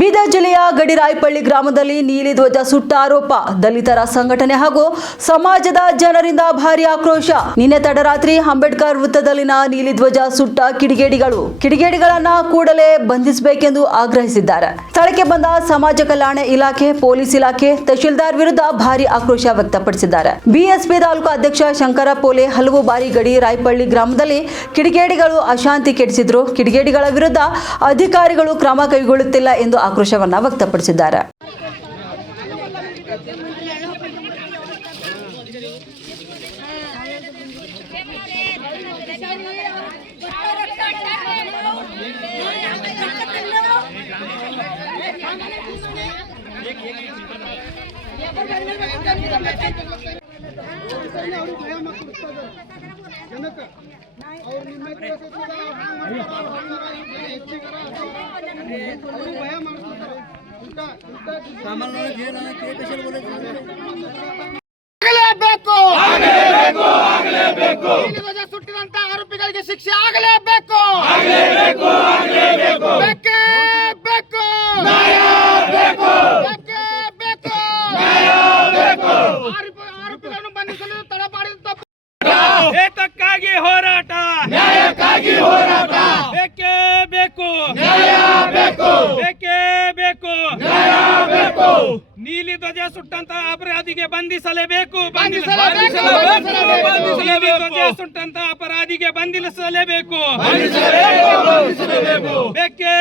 ಬೀದರ್ ಜಿಲ್ಲೆಯ ಗಡಿರಾಯಪಳ್ಳಿ ಗ್ರಾಮದಲ್ಲಿ ನೀಲಿ ಧ್ವಜ ಸುಟ್ಟ ಆರೋಪ. ದಲಿತರ ಸಂಘಟನೆ ಹಾಗೂ ಸಮಾಜದ ಜನರಿಂದ ಭಾರಿ ಆಕ್ರೋಶ. ನಿನ್ನೆ ತಡರಾತ್ರಿ ಅಂಬೇಡ್ಕರ್ ವೃತ್ತದಲ್ಲಿನ ನೀಲಿ ಧ್ವಜ ಸುಟ್ಟ ಕಿಡಿಗೇಡಿಗಳನ್ನ ಕೂಡಲೇ ಬಂಧಿಸಬೇಕೆಂದು ಆಗ್ರಹಿಸಿದ್ದಾರೆ. ಸ್ಥಳಕ್ಕೆ ಬಂದ ಸಮಾಜ ಕಲ್ಯಾಣ ಇಲಾಖೆ, ಪೊಲೀಸ್ ಇಲಾಖೆ, ತಹಶೀಲ್ದಾರ್ ವಿರುದ್ಧ ಭಾರಿ ಆಕ್ರೋಶ ವ್ಯಕ್ತಪಡಿಸಿದ್ದಾರೆ. ಬಿಎಸ್ಪಿ ತಾಲೂಕು ಅಧ್ಯಕ್ಷ ಶಂಕರ ಪೋಲೆ ಹಲವು ಬಾರಿ ಗಡಿರಾಯಪಳ್ಳಿ ಗ್ರಾಮದಲ್ಲಿ ಕಿಡಿಗೇಡಿಗಳು ಅಶಾಂತಿ ಕೆಡಿಸಿದ್ರು. ಕಿಡಿಗೇಡಿಗಳ ವಿರುದ್ಧ ಅಧಿಕಾರಿಗಳು ಕ್ರಮ ಕೈಗೊಳ್ಳುತ್ತಿಲ್ಲ ಎಂದು ಆಕ್ರೋಶವನ್ನ ವ್ಯಕ್ತಪಡಿಸಿದ್ದಾರೆ. ಸುಟ್ಟಿದಂತ ಆರೋಪಿಗಳಿಗೆ ಶಿಕ್ಷೆ ಆಗಲೇಬೇಕು. ಆರೋಪಿಗಳನ್ನು ಬಂಧಿಸಲು ತಡೆ ಮಾಡಿದ ತಪ್ಪು. ಏತಕ್ಕಾಗಿ ಹೋರಾಟ, ನ್ಯಾಯಕ್ಕಾಗಿ ಹೋರಾಟ. ಬೇಕೇ ಬೇಕು, ನ್ಯಾಯ ಬೇಕು. ಬೇಕೇ ಬೇಕು, ನ್ಯಾಯ ಬೇಕು. ನೀಲಿ ಧ್ವಜ ಸುಟ್ಟಂತ ಅಪರಾಧಿಗೆ ಬಂಧಿಸಲೇಬೇಕು. ನೀಲಿ ಧ್ವಜ ಸುಟ್ಟಂತ ಅಪರಾಧಿಗೆ ಬಂಧಿಸಲೇಬೇಕು. ಬೇಕೇ